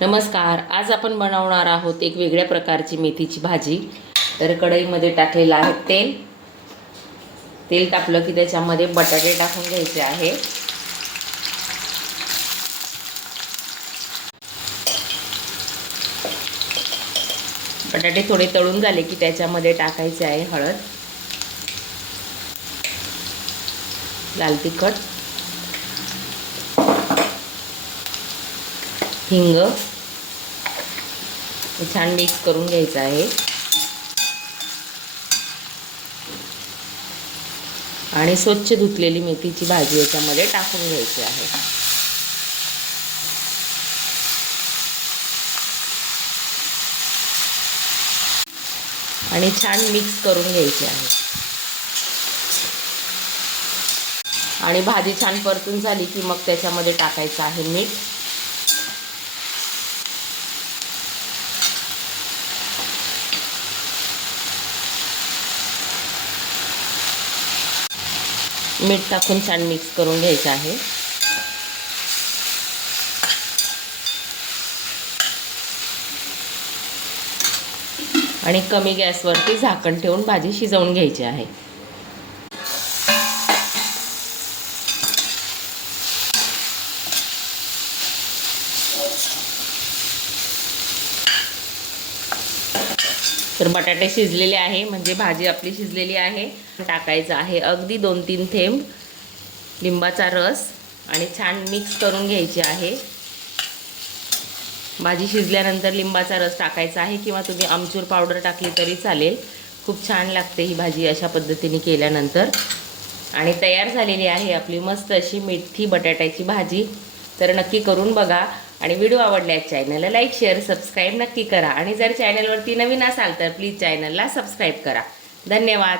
नमस्कार. आज आपण बनवणार आहोत एक वेगळ्या प्रकारची मेथीची भाजी. तर कढईमध्ये टाकलेलं आहे तेल. तेल तापलं की त्याच्यामध्ये बटाटे टाकून घ्यायचे आहे. बटाटे थोडे तळून झाले की त्याच्यामध्ये टाकायचे आहे हळद, लाल तिखट, हिंग. छान मिक्स करून घ्यायचं आहे आणि स्वच्छ धुतलेली मेथीची भाजी याच्यामध्ये टाकून घ्यायची आहे. आणि छान मिक्स करून घ्यायची आहे. आणि भाजी छान परतून झाली की मग त्याच्यामध्ये टाकायचं आहे मीठ. मीठ टाकून छान मिक्स करून घ्यायचं आहे. आणि कमी गॅसवरती झाकण ठेवून भाजी शिजवून घ्यायची आहे. तर बटाटे शिजलेले आहे, म्हणजे भाजी आपली शिजलेली आहे. टाकायचं आहे अगदी 2-3 थेंब लिंबाचा रस आणि छान मिक्स करून घ्यायची आहे. भाजी शिजल्यानंतर लिंबाचा रस टाकायचा आहे किंवा तुम्ही आमचूर पावडर टाकली तरी चालेल. खूप छान लागते ही भाजी अशा पद्धतीने केल्यानंतर. आणि तयार झालेली आहे आपली मस्त अशी मेथी बटाट्याची भाजी. तर नक्की करून बघा. आणि व्हिडिओ आवडल्यास चॅनलला लाईक, शेअर, सबस्क्राईब नक्की करा. आणि जर चॅनलवरती नवीन असाल तर प्लीज चॅनलला सबस्क्राईब करा. धन्यवाद.